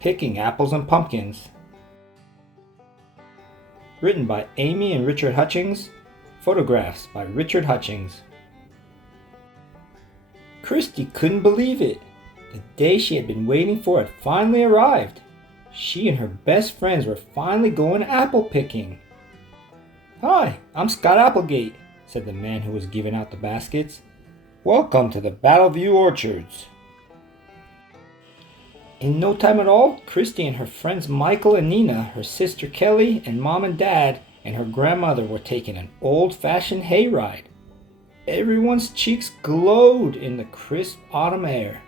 Picking Apples and Pumpkins. Written by Amy and Richard Hutchings. Photographs by Richard Hutchings. Christy couldn't believe it. The day she had been waiting for had finally arrived. She and her best friends were finally going apple picking. "Hi, I'm Scott Applegate," said the man who was giving out the baskets. "Welcome to the Battleview Orchards." In no time at all, Christy and her friends Michael and Nina, her sister Kelly, and Mom and Dad, and her grandmother were taking an old-fashioned hayride. Everyone's cheeks glowed in the crisp autumn air.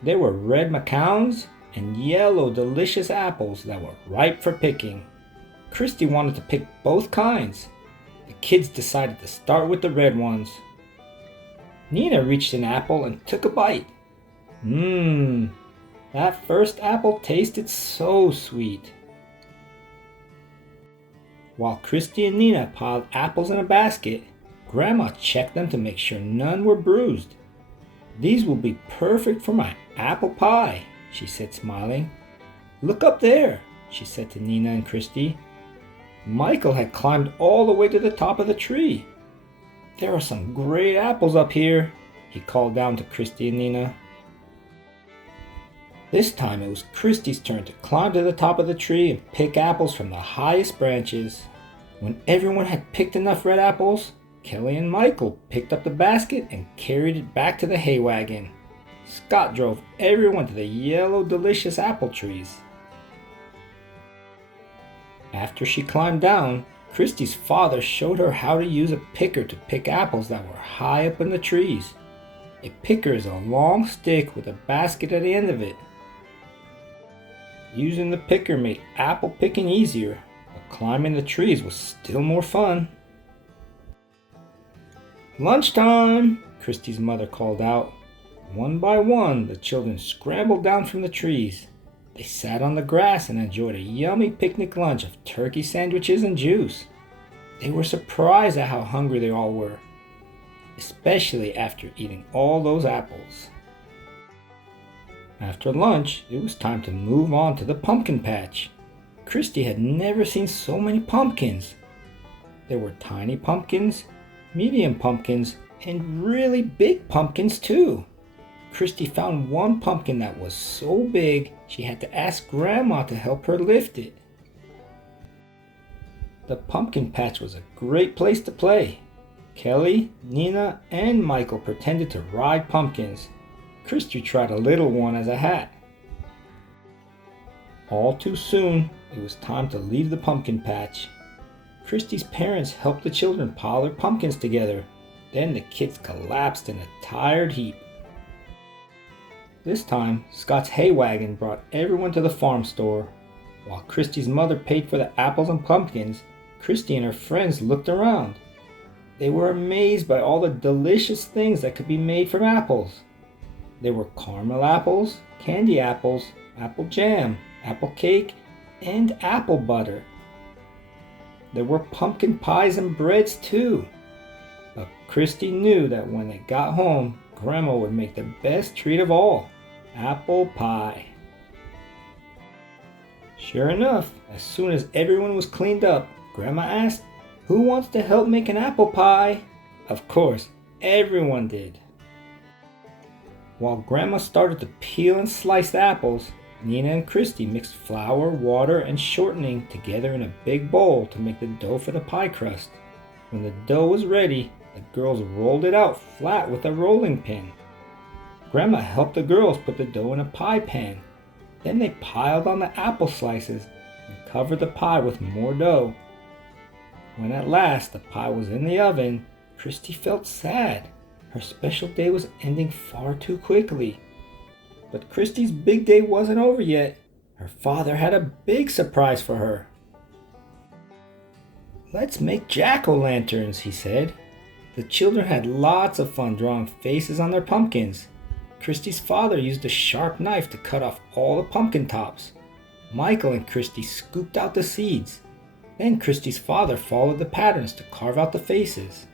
There were red macawns and yellow delicious apples that were ripe for picking. Christy wanted to pick both kinds. The kids decided to start with the red ones. Nina reached an apple and took a bite. That first apple tasted so sweet. While Christy and Nina piled apples in a basket, Grandma checked them to make sure none were bruised. "These will be perfect for my apple pie," she said, smiling. "Look up there," she said to Nina and Christy. Michael had climbed all the way to the top of the tree. "There are some great apples up here," he called down to Christy and Nina. This time it was Christy's turn to climb to the top of the tree and pick apples from the highest branches. When everyone had picked enough red apples, Kelly and Michael picked up the basket and carried it back to the hay wagon. Scott drove everyone to the yellow delicious apple trees. After she climbed down, Christy's father showed her how to use a picker to pick apples that were high up in the trees. A picker is a long stick with a basket at the end of it. Using the picker made apple picking easier, but climbing the trees was still more fun. "Lunchtime!" Christy's mother called out. One by one, the children scrambled down from the trees. They sat on the grass and enjoyed a yummy picnic lunch of turkey sandwiches and juice. They were surprised at how hungry they all were, especially after eating all those apples. After lunch, it was time to move on to the pumpkin patch. Christy had never seen so many pumpkins. There were tiny pumpkins, medium pumpkins, and really big pumpkins too. Christy found one pumpkin that was so big she had to ask Grandma to help her lift it. The pumpkin patch was a great place to play. Kelly, Nina, and Michael pretended to ride pumpkins. Christy tried a little one as a hat. All too soon, it was time to leave the pumpkin patch. Christy's parents helped the children pile their pumpkins together. Then the kids collapsed in a tired heap. This time, Scott's hay wagon brought everyone to the farm store. While Christy's mother paid for the apples and pumpkins, Christy and her friends looked around. They were amazed by all the delicious things that could be made from apples. There were caramel apples, candy apples, apple jam, apple cake, and apple butter. There were pumpkin pies and breads too. But Christy knew that when they got home, Grandma would make the best treat of all, apple pie. Sure enough, as soon as everyone was cleaned up, Grandma asked, "Who wants to help make an apple pie?" Of course, everyone did. While Grandma started to peel and slice the apples, Nina and Christy mixed flour, water, and shortening together in a big bowl to make the dough for the pie crust. When the dough was ready, the girls rolled it out flat with a rolling pin. Grandma helped the girls put the dough in a pie pan. Then they piled on the apple slices and covered the pie with more dough. When at last the pie was in the oven, Christy felt sad. Her special day was ending far too quickly. But Christy's big day wasn't over yet. Her father had a big surprise for her. "Let's make jack-o'-lanterns," he said. The children had lots of fun drawing faces on their pumpkins. Christy's father used a sharp knife to cut off all the pumpkin tops. Michael and Christy scooped out the seeds. Then Christy's father followed the patterns to carve out the faces.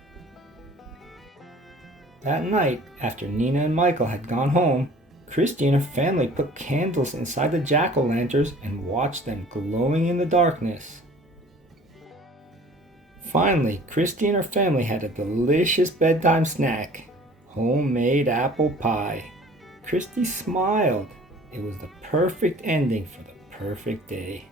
That night, after Nina and Michael had gone home, Christy and her family put candles inside the jack-o'-lanterns and watched them glowing in the darkness. Finally, Christy and her family had a delicious bedtime snack, homemade apple pie. Christy smiled. It was the perfect ending for the perfect day.